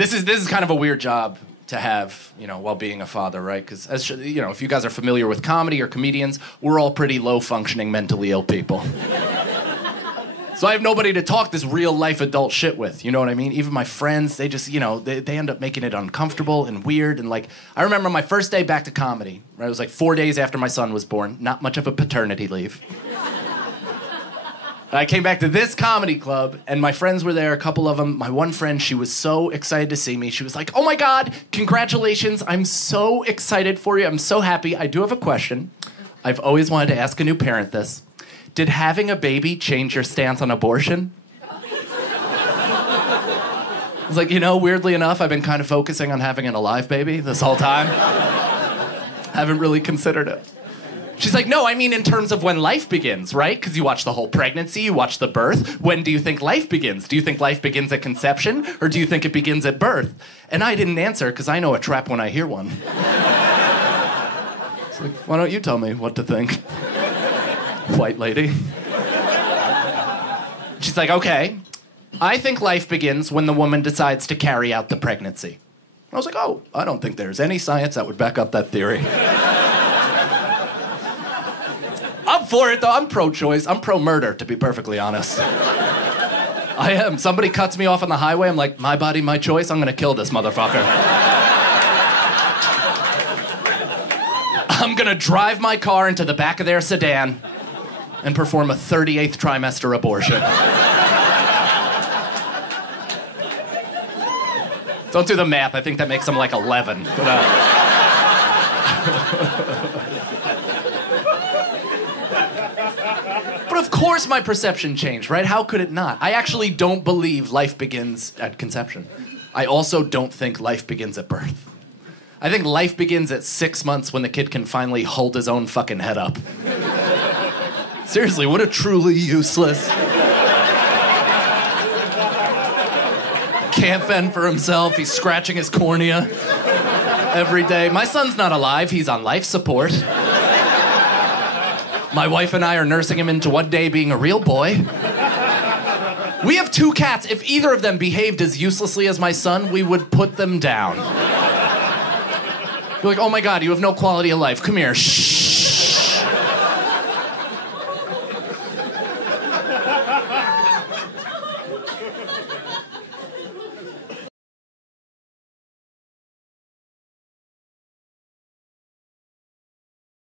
This is kind of a weird job to have, while being a father, right? Because, if you guys are familiar with comedy or comedians, we're all pretty low-functioning, mentally ill people. So I have nobody to talk this real-life adult shit with, you know what I mean? Even my friends, they just, they end up making it uncomfortable and weird. And, I remember my first day back to comedy, right? It was 4 days after my son was born. Not much of a paternity leave. I came back to this comedy club, and my friends were there, a couple of them. My one friend, she was so excited to see me. She was like, oh my God, congratulations. I'm so excited for you. I'm so happy. I do have a question. I've always wanted to ask a new parent this. Did having a baby change your stance on abortion? I was like, weirdly enough, I've been kind of focusing on having an alive baby this whole time. Haven't really considered it. She's like, no, I mean in terms of when life begins, right? Because you watch the whole pregnancy, you watch the birth. When do you think life begins? Do you think life begins at conception, or do you think it begins at birth? And I didn't answer, because I know a trap when I hear one. It's like, why don't you tell me what to think? White lady. She's like, okay, I think life begins when the woman decides to carry out the pregnancy. I was like, oh, I don't think there's any science that would back up that theory. I'm for it, though. I'm pro-choice. I'm pro-murder, to be perfectly honest. I am. Somebody cuts me off on the highway, I'm like, my body, my choice, I'm gonna kill this motherfucker. I'm gonna drive my car into the back of their sedan and perform a 38th trimester abortion. Don't do the math. I think that makes them 11. But of course my perception changed, right? How could it not? I actually don't believe life begins at conception. I also don't think life begins at birth. I think life begins at 6 months when the kid can finally hold his own fucking head up. Seriously, what a truly useless... Can't fend for himself, he's scratching his cornea every day. My son's not alive, he's on life support. My wife and I are nursing him into one day being a real boy. We have 2 cats. If either of them behaved as uselessly as my son, we would put them down. We're like, oh my God, you have no quality of life. Come here. Shh.